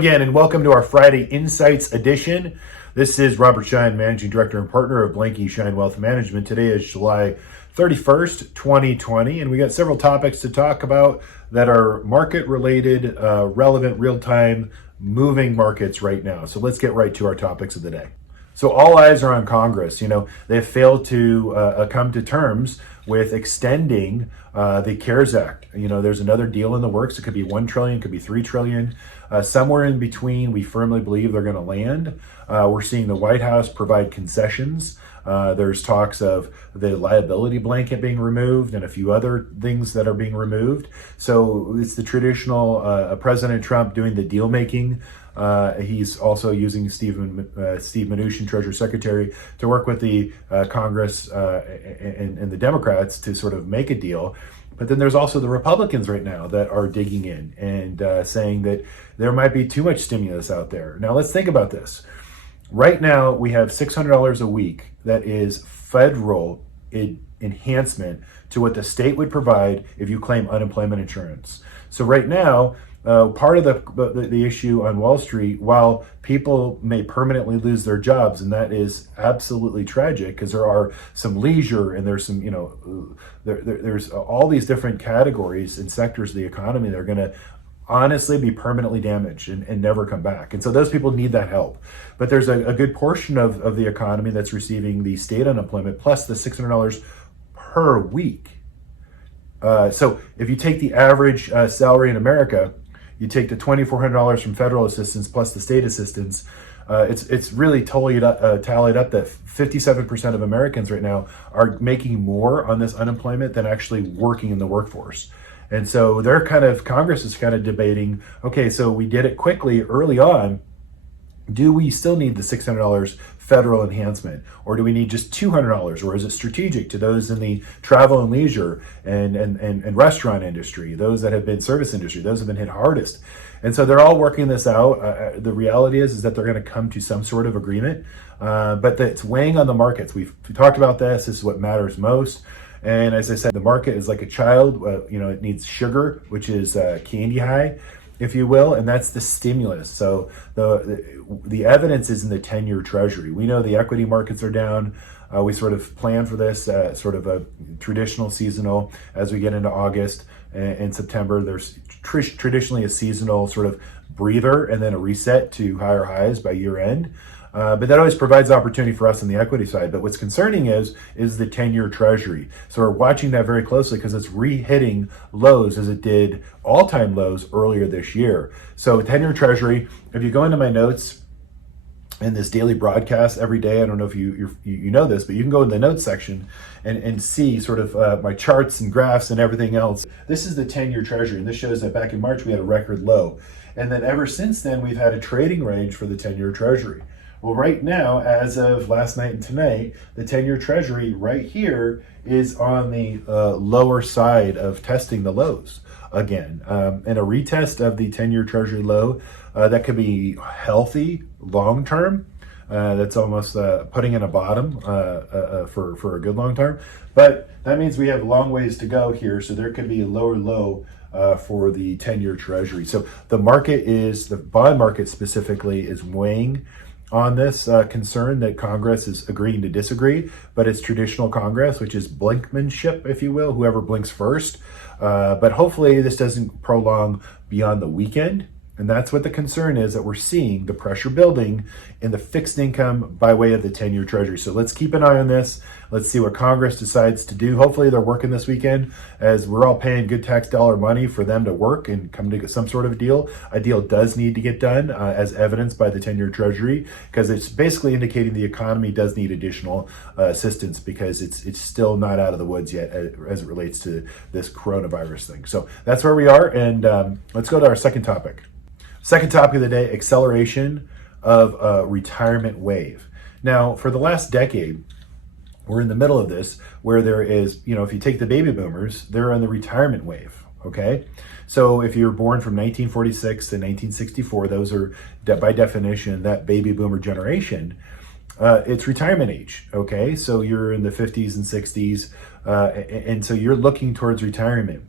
again, and welcome to our Friday Insights edition. This is Robert Schein, Managing Director and Partner of Blanke Schein Wealth Management. Today is July 31st, 2020, and we got several topics to talk about that are market-related, relevant, real-time, moving markets right now. So let's get right to our topics of the day. So all eyes are on Congress. They've failed to come to terms with extending the CARES Act. There's another deal in the works. It could be $1 trillion, it could be $3 trillion. Somewhere in between, we firmly believe they're going to land. We're seeing the White House provide concessions. There's talks of the liability blanket being removed and a few other things that are being removed. So it's the traditional President Trump doing the deal making. He's also using Steve Mnuchin, Treasury Secretary, to work with the Congress and the Democrats to sort of make a deal. But then there's also the Republicans right now that are digging in and saying that there might be too much stimulus out there. Now let's think about this. Right now we have $600 a week that is federal enhancement to what the state would provide if you claim unemployment insurance. So right now, part of the issue on Wall Street, while people may permanently lose their jobs, and that is absolutely tragic because there are some leisure and there's some, there's all these different categories and sectors of the economy that are going to honestly be permanently damaged and never come back. And so those people need that help. But there's a good portion of the economy that's receiving the state unemployment plus the $600 per week. So if you take the average salary in America, you take the $2,400 from federal assistance plus the state assistance, it's really tallied up that 57% of Americans right now are making more on this unemployment than actually working in the workforce. And so Congress is kind of debating, okay, so we did it quickly early on. Do we still need the $600 federal enhancement, or do we need just $200, or is it strategic to those in the travel and leisure and restaurant industry, those that have been service industry, those have been hit hardest? And so they're all working this out. The reality is that they're going to come to some sort of agreement, but it's weighing on the markets. We've talked about this. This is what matters most. And as I said, the market is like a child. It needs sugar, which is candy high, if you will, and that's the stimulus. So the evidence is in the 10-year Treasury. We know the equity markets are down. We sort of plan for this, sort of a traditional seasonal as we get into August and September. There's traditionally a seasonal sort of breather and then a reset to higher highs by year end. But that always provides opportunity for us on the equity side. But what's concerning is the 10-year Treasury. So we're watching that very closely because it's re-hitting lows as it did all-time lows earlier this year. So 10-year Treasury, if you go into my notes in this daily broadcast every day, I don't know if you know this, but you can go in the notes section and see sort of my charts and graphs and everything else. This is the 10-year Treasury, and this shows that back in March we had a record low. And then ever since then, we've had a trading range for the 10-year Treasury. Well, right now, as of last night and tonight, the 10-year Treasury right here is on the lower side of testing the lows again. And a retest of the 10-year Treasury low, that could be healthy long-term. That's almost putting in a bottom for a good long-term. But that means we have a long ways to go here, so there could be a lower low for the 10-year Treasury. So the bond market specifically is weighing on this concern that Congress is agreeing to disagree, but it's traditional Congress, which is blinkmanship, if you will, whoever blinks first. But hopefully this doesn't prolong beyond the weekend. And that's what the concern is, that we're seeing the pressure building in the fixed income by way of the 10-year Treasury. So let's keep an eye on this. Let's see what Congress decides to do. Hopefully they're working this weekend, as we're all paying good tax dollar money for them to work and come to some sort of deal. A deal does need to get done, as evidenced by the 10-year Treasury, because it's basically indicating the economy does need additional assistance, because it's still not out of the woods yet as it relates to this coronavirus thing. So that's where we are, and let's go to our second topic. Second topic of the day, acceleration of a retirement wave. Now, for the last decade, we're in the middle of this, where there is, if you take the baby boomers, they're on the retirement wave, okay? So if you're born from 1946 to 1964, those are, by definition, that baby boomer generation. It's retirement age, okay? So you're in the 50s and 60s, and so you're looking towards retirement.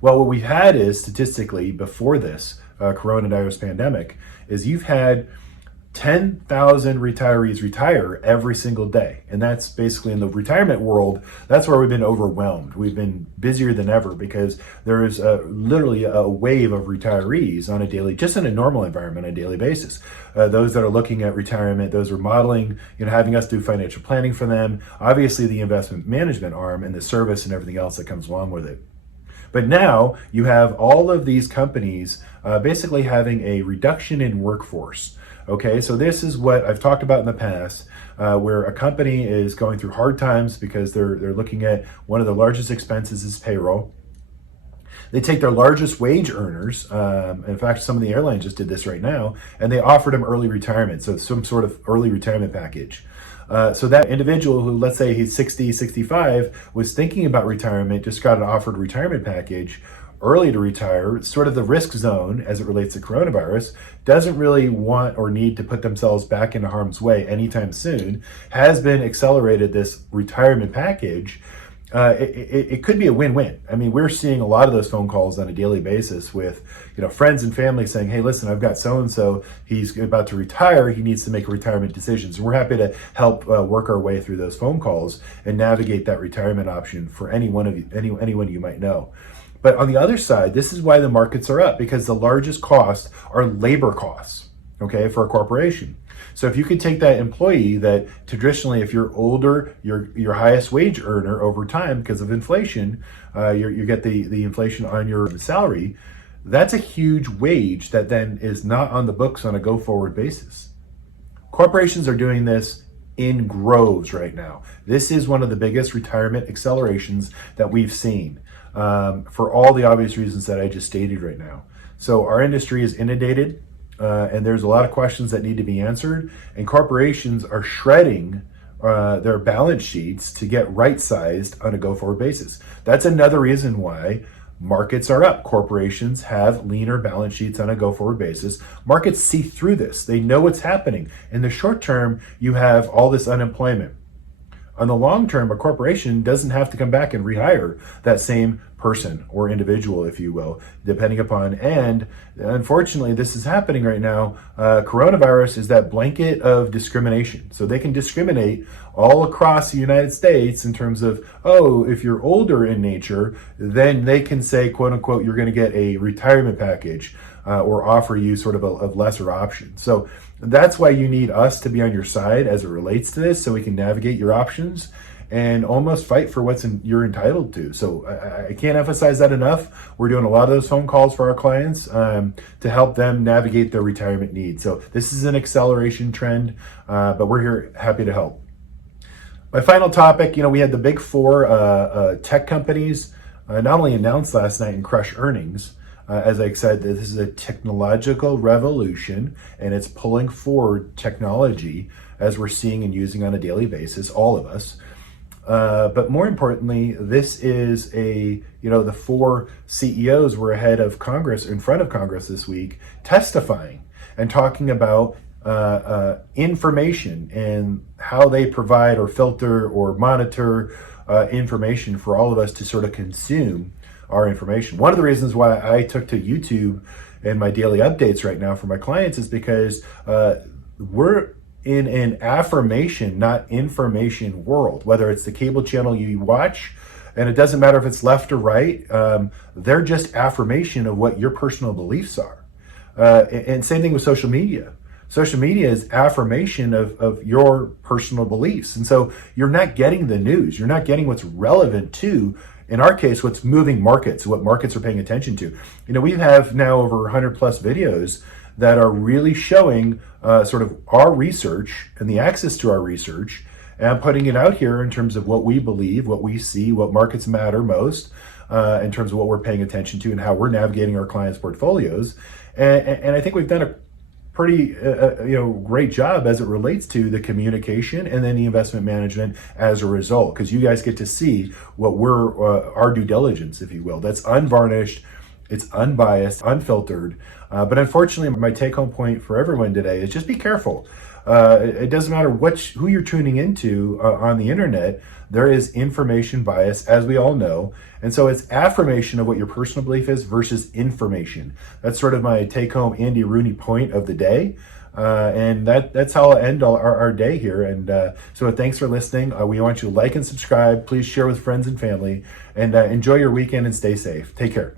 Well, what we've had is, statistically, before this, coronavirus pandemic, is you've had 10,000 retirees retire every single day. And that's basically, in the retirement world, that's where we've been overwhelmed. We've been busier than ever because there is literally a wave of retirees on a daily, just in a normal environment, on a daily basis. Those that are looking at retirement, those are modeling, having us do financial planning for them, obviously the investment management arm and the service and everything else that comes along with it. But now you have all of these companies basically having a reduction in workforce. Okay, so this is what I've talked about in the past, where a company is going through hard times because they're looking at one of the largest expenses is payroll. They take their largest wage earners, in fact, some of the airlines just did this right now, and they offered them early retirement, so some sort of early retirement package. So that individual who, let's say he's 60, 65, was thinking about retirement, just got an offered retirement package, early to retire, sort of the risk zone as it relates to coronavirus, doesn't really want or need to put themselves back into harm's way anytime soon, has been accelerated this retirement package. It could be a win-win. I mean, we're seeing a lot of those phone calls on a daily basis with, friends and family saying, hey, listen, I've got so-and-so, he's about to retire, he needs to make retirement decisions. And we're happy to help work our way through those phone calls and navigate that retirement option for anyone you might know. But on the other side, this is why the markets are up, because the largest costs are labor costs, okay, for a corporation. So if you could take that employee that traditionally, if you're older, your highest wage earner over time because of inflation, you get the inflation on your salary, that's a huge wage that then is not on the books on a go-forward basis. Corporations are doing this in groves right now. This is one of the biggest retirement accelerations that we've seen. For all the obvious reasons that I just stated right now. So our industry is inundated, and there's a lot of questions that need to be answered, and corporations are shredding their balance sheets to get right-sized on a go-forward basis. That's another reason why markets are up. Corporations have leaner balance sheets on a go-forward basis. Markets see through this. They know what's happening. In the short term, you have all this unemployment. On the long term, a corporation doesn't have to come back and rehire that same person or individual, if you will, depending upon. And unfortunately, this is happening right now. Coronavirus is that blanket of discrimination. So they can discriminate all across the United States in terms of, oh, if you're older in nature, then they can say, quote unquote, you're going to get a retirement package or offer you sort of a lesser option. So that's why you need us to be on your side as it relates to this, so we can navigate your options and almost fight for you're entitled to. So I can't emphasize that enough. We're doing a lot of those phone calls for our clients to help them navigate their retirement needs. So this is an acceleration trend, but we're here happy to help. My final topic, we had the big four tech companies not only announced last night and crush earnings. As I said, this is a technological revolution, and it's pulling forward technology as we're seeing and using on a daily basis, all of us. But more importantly, this is the four CEOs were ahead of Congress, in front of Congress this week, testifying and talking about information and how they provide or filter or monitor information for all of us to sort of consume our information. One of the reasons why I took to YouTube and my daily updates right now for my clients is because we're in an affirmation, not information world, whether it's the cable channel you watch, and it doesn't matter if it's left or right, they're just affirmation of what your personal beliefs are. And same thing with social media. Social media is affirmation of your personal beliefs. And so you're not getting the news. You're not getting what's relevant to, in our case, what's moving markets, what markets are paying attention to. We have now over 100 plus videos that are really showing sort of our research and the access to our research, and putting it out here in terms of what we believe, what we see, what markets matter most, in terms of what we're paying attention to and how we're navigating our clients' portfolios. And I think we've done a pretty great job as it relates to the communication and then the investment management as a result, because you guys get to see what our due diligence, if you will, that's unvarnished, It's unbiased, unfiltered. But unfortunately, my take-home point for everyone today is just be careful. It doesn't matter who you're tuning into on the internet. There is information bias, as we all know. And so it's affirmation of what your personal belief is versus information. That's sort of my take-home Andy Rooney point of the day. And that's how I'll end our day here. And so thanks for listening. We want you to like and subscribe. Please share with friends and family. And enjoy your weekend and stay safe. Take care.